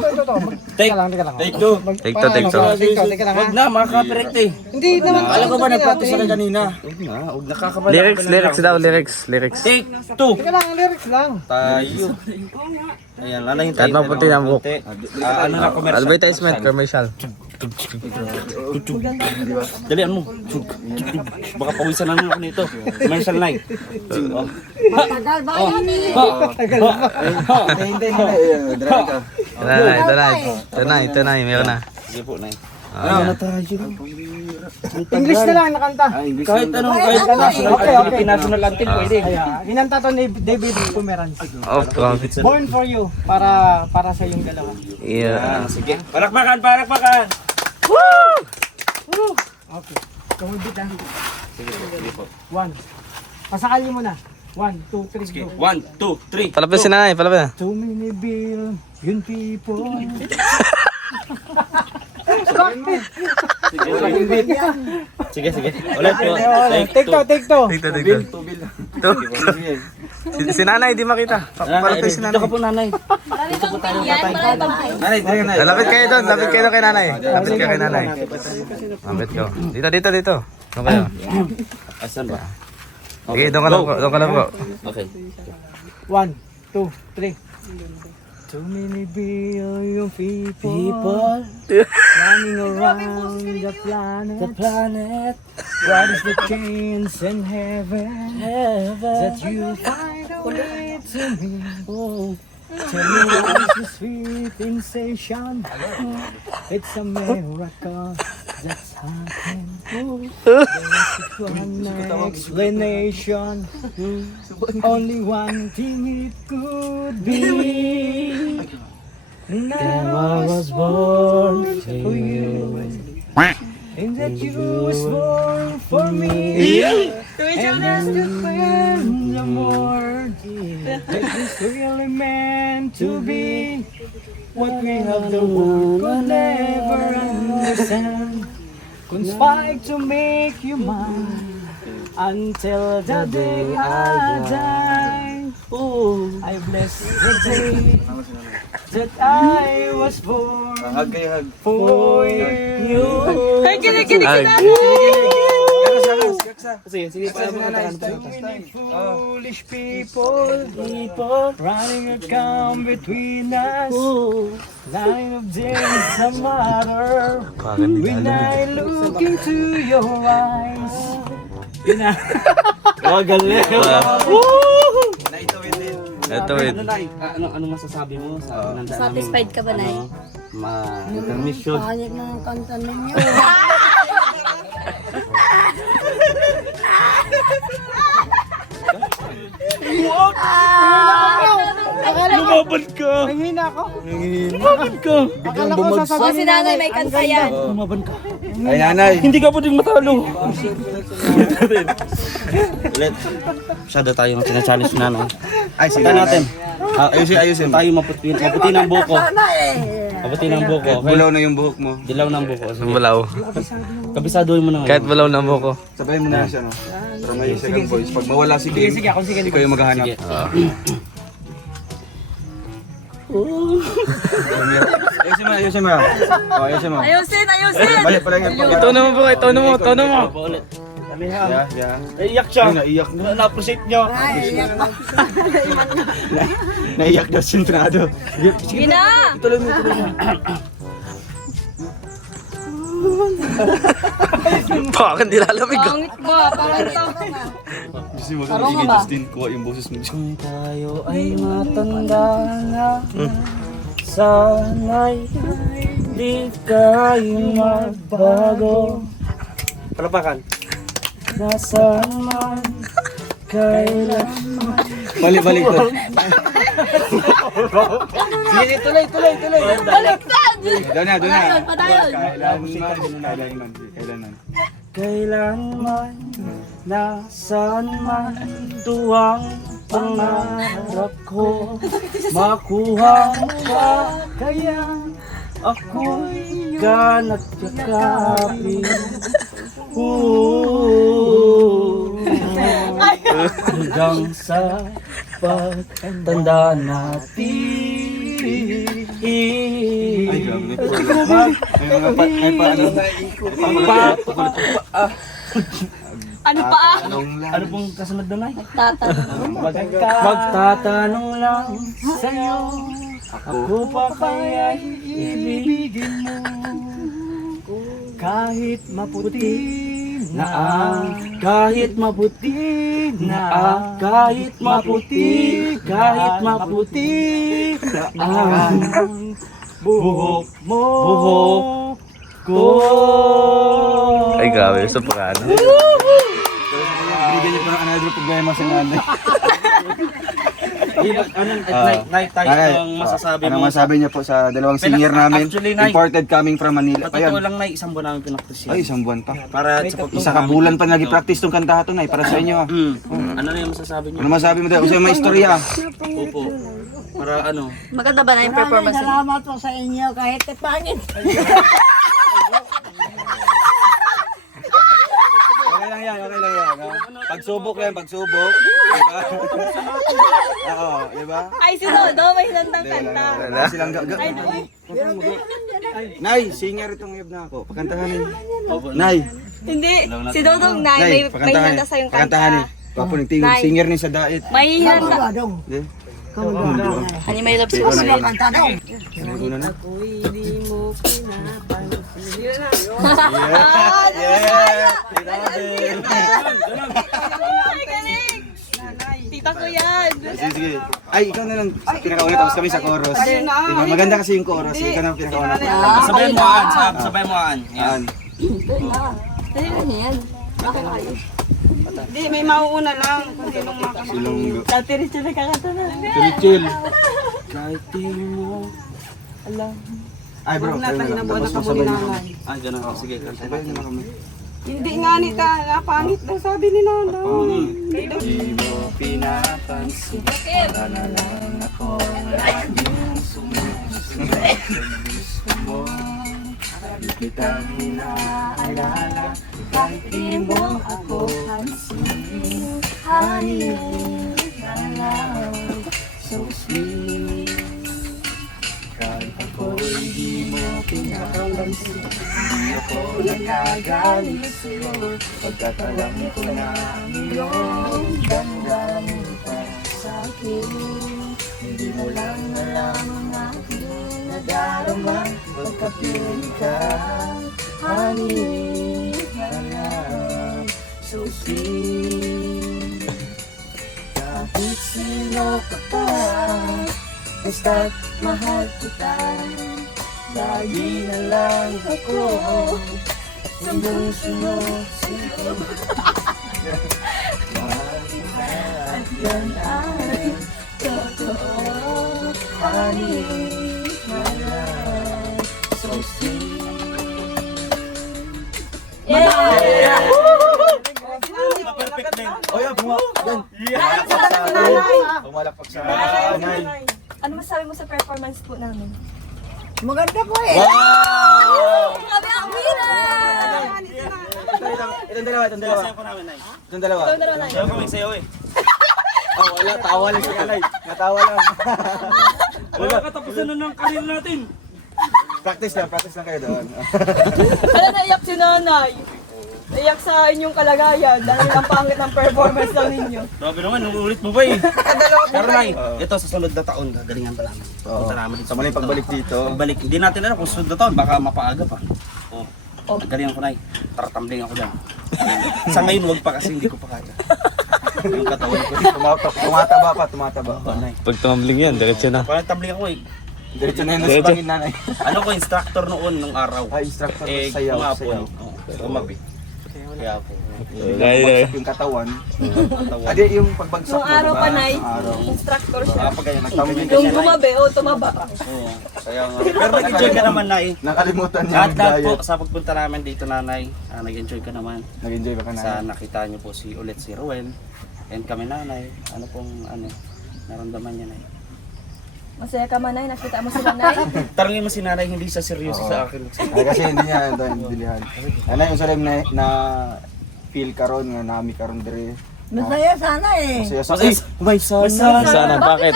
Take, Teka lang. take two. Take two. Teka lang ha. Huwag na, mga copyright eh. Hindi naman. Alam ko ba nag-practice ka kanina? Huwag na, huwag nakakabala. Lyrics. Take two. Teka lang, lyrics lang. Tayo. Ayan, lalayin tayo. Kahit maputi ng buhok. Ano na, commercial. commercial. Dalian mo. Baka pawisan na ako nito. Commercial night. Matagal ba yan eh? Ito na, meron na. Sige po, Nay. English na lang nakanta. Kahit anong, kahit national, Okay. national anthem pwede. Inanta to ni David Pomeranz. Profits. Born for you. Para sa yung dalawa. Yeah. Sige. Palakpakan, palakpakan! Okay. Kumabit lang. Sige po. 1. Pasakali mo na. 1, 2, 3, go. 1, 2, 3. Palapin si nanay, palapin. Too many billion people. Sige, sige. Ulit po. Take two. Si nanay, di makita. Palapin si Dito nanay. ka po, nanay. Dito po tayo, tatay. Lapit kayo doon kay nanay. Lapit kayo kay nanay. Lapit ko. Dito. Doon kayo. Asan ba? Sige, doon ka lang po. Okay. 1, 2, 3. Too many billion people running around the planet. What is the chance in heaven that you find a way to me? Tell me what is the sweet sensation? It's a miracle that's happened. There's one explanation. Only one thing it could be. And I was born for you. And that you was born for me. And that's the friend the more that is really meant to be. What we have the world could never understand. Conspire to make you mine until the day I die. Oh, I bless the day that I was born for you. Ay, kinikinig si nanay. Sige, So many foolish people running around between us. Line of days a matter when I look into your eyes. galing. Ito Ano, Nay? Ano masasabi mo sa pinanda namin? Satisfied ka ba, Nay? Permission. Pahalik ng kanta ninyo. Lumaban ka! Nanghina ako. Lumaban ka! Akala ko O, sasabihin si nanay may kanta yan. Lumaban ka! Ay nanay. Hindi ka pwedeng matalo! Ulit. Masyado tayong sinachallenge na nanay. Ay, si Punta natin. Ayusin. Tayo maputi ng buko. Sana eh. Maputi ng buko. Okay? Bulaw na yung buhok mo. Dilaw ng buko. Sige. Bulaw. Kabisaduhin mo na ngayon. Kahit bulaw na buhok ko. Sabay mo na siya, no? Pero may second voice. Pag mawala si Sige, Kim, ako sige. hindi kayo maghahanap. Sige. Ayusin mo. Oh, ayusin mo. Ayusin, ayusin! Balik pa lang yan. Tono mo bro, tono mo. Yeah. Naiyak siya. Naiyak. Na-appreciate niyo. Naiyak daw sintrado. Sige na! Tuloy mo. Bakit nilalamig ka? Pangit ba? Parang ito. Gusto mo Parang nga ba? Justin, kuha yung boses mo. Kung tayo ay matanda na, sana'y di kayo magbago. Palapakan. Nasaan man, kailan man. Balik to. Sige, tuloy. Baliktad! Doon na. Patayon! Kailanman, nasaan man, tuwang pangarap ko. Makuha mo ba, kaya ako'y ganat yakapin. Hanggang sa pagtanda natin. Ay, grabe. May Ano pa? Ano pong kasunod na, Nay? Tatanong. Magtatanong lang sa'yo, ako pa kaya'y ibigin mo. Kahit maputi na kahit maputi na kahit maputi na ang buhok ko. Ay, grabe. Sa pagano. Binigyan niyo pa ng another problema sa nanay. Night tayo ang masasabi mo. Anong masasabi niyo po sa dalawang senior namin? Actually, Nay, Imported coming from Manila. Patotoo lang na isang buwan namin pinaktis Ay, yun. isang buwan pa. Para sa pagtungkol. Isa ka bulan pa nag-practice tong kanta to, Nay, para sa inyo. Ano na yung masasabi niyo? Ano masabi mo daw? Kasi may istorya. Opo. Para ano? Maganda ba na yung performance? Salamat po sa inyo kahit pangit. Okay lang yan. Pagsubok yan. Diba? Oo, diba? Ay, si Dodo, may hinandang kanta. Wala silang Nay, singer itong yab na ako. Pakantahanin. Nay, Hindi, si Dodong Nay, may hinanda sa yung pakantahanin. kanta. Papo nagtingin, Nay. singer ni sa dait. May hinanda. Di? Ano may love so sweet? Una na. Ay, galing! Tita ko yan. Sige. Ay, ikaw na lang. Pinakauna tapos kami sa chorus. Diba? Maganda kasi yung chorus. Ikaw na ang pinakauna. Sabay mo aan. Sabay mo aan. Yan. Dali lang yan. Bakit kayo? Hindi, may mauuna lang. Kung sinong makakita. Silong. Dati rin siya nakakanta na. Chill. Kahit di mo Ay bro, Wala tayo na buwan na kamo ni nanay. Ah, ganun. Oh, sige. Kanta Sabay na kami. Hindi nga nita, napangit daw sabi ni nanay. Di mo pinapansin. Pumalakpak sa nanay. Ano masabi mo sa performance po namin? Maganda po eh. Kami ang winner! Itong dalawa. Itong dalawa. Sayo kami sayo eh. Oh, wala. Tawa lang si Kalay. Natawa lang. Wala katapusan na ng karir natin. Practice lang kayo doon. Alam, naiyak si nanay. Naiyak sa inyong kalagayan dahil ang pangit ng performance lang ninyo. Grabe naman, ulit mo ba eh? Pero Nay, ito sa sunod na taon, gagalingan pa namin. Punta namin dito. Sa maling pagbalik dito. Pagbalik, hindi natin alam kung sunod na taon, baka mapaaga pa. Oh, galingan ko Nay, taratambling ako dyan. Sa ngayon, wag pa kasi hindi ko pa kaya. Yung katawan ko. Tumataba pa. Nay. Pag tumbling yan, diretso na. Parang tambling ako eh. Diretso na yun sa bangin nanay. Ano ko, instructor noon nung araw. Instructor Eh, sayaw. kumapon. Kumabi. Kaya po. Yung katawan. Adi yung pagbagsak Nung araw diba? pa, Nay, Araw. instructor siya. Kapag ganyan, nagtambling ka Yung siya Nay. gumabi, tumaba. Oo, kaya nga. Pero nag-enjoy ka naman Nay. Nakalimutan niya At yung lahat po, diet. sa pagpunta namin dito nanay, nag-enjoy ka naman. Nag-enjoy ba ka na? Sa nakita niyo po ulit si Ruel. And kami nanay, ano pong naramdaman niya Nay? Masaya ka man, Nay. Nakita mo sila, Nay. Tarangin mo si nanay, hindi siya seryoso sa akin. Ay, kasi hindi niya ito yung bilihan. Ano yung salim na feel karon nga nami karon dire. Masaya sana eh. Masaya sa may Sana, bakit?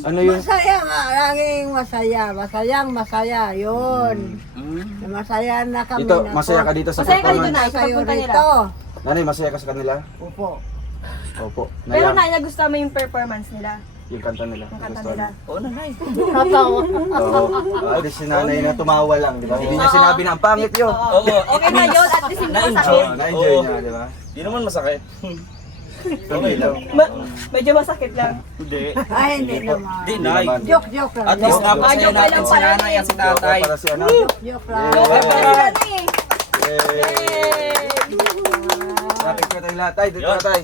ano yun? Masaya nga, laging masaya. Masaya, yun. Masaya na kami Dito, na masaya ka dito sa Masaya ka dito, performance. Nay, sa Kayo pagpunta nila. rito. Nanay, masaya ka sa kanila? Opo. Opo. Pero, Naya, Nay, nagustuhan mo yung performance nila. yung kanta nila. Yung kanta Gusto nila. Oo nanay. Tatawa. Oo. At least si nanay na tumawa lang, di ba? Hindi niya sinabi na ang pangit yun. Oo. Okay na yun, at least hindi masakit. Oo, na-enjoy Oo. niya, di ba? Hindi naman masakit. Okay lang. Medyo masakit lang. Hindi. Ay, hindi naman. Hindi nay. Joke lang. At least napasaya joke natin lang si pala. nanay at si tatay. Para si ano? Joke lang. Traffic ko tayo lahat. Tay, dito Yun. na tay.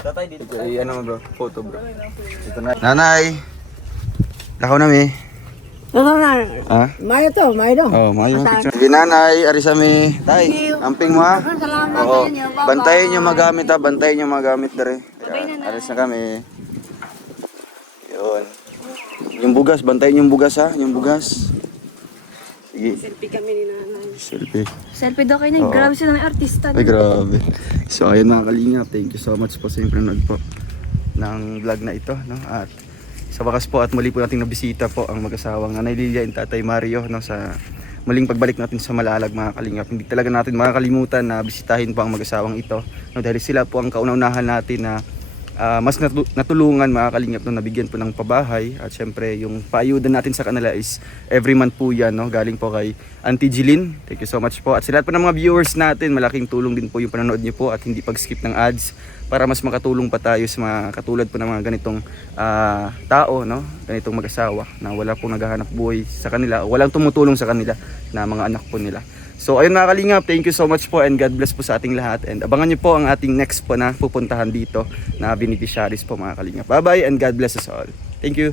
Tatay dito. Ay, ano bro? Photo bro. Ito na. Nanay! Lakaw na mi. Ano na? Ha? Mayo to, mayo. Oh, mayo picture. Sige nanay, ari sa mi. Tay, amping mo ha. Salamat Oo. sa inyo. Bye-bye. Bantayin niyo magamit ha, bantayin niyo magamit dere. Alis na kami. Yun. Yung bugas, bantayin yung bugas ha, yung bugas. Sige. Selfie kami ni nanay. Selfie. Selfie daw kayo, Nay. Oo. Grabe sila ng artista. Ay, grabe. So, ayun mga kalingap. Thank you so much po sa inyong panonood po ng vlog na ito. No? At sa wakas po at muli po nating nabisita po ang mag-asawang Nanay Lilia and Tatay Mario no, sa muling pagbalik natin sa Malalag mga kalingap. Hindi talaga natin makakalimutan na bisitahin po ang mag-asawang ito. No? Dahil sila po ang kauna-unahan natin na mas natulungan mga kalingap no, nabigyan po ng pabahay. At syempre yung paayudan natin sa kanila is every month po yan. No? Galing po kay Auntie Jeline. Thank you so much po. At sa lahat po ng mga viewers natin, malaking tulong din po yung panonood niyo po at hindi pag-skip ng ads para mas makatulong pa tayo sa mga katulad po ng mga ganitong tao, no? Ganitong mag-asawa na wala pong naghahanap buhay sa kanila, walang tumutulong sa kanila na mga anak po nila. So ayun mga kalingap, thank you so much po and God bless po sa ating lahat and abangan niyo po ang ating next po na pupuntahan dito na beneficiaries po mga kalingap. Bye bye and God bless us all. Thank you.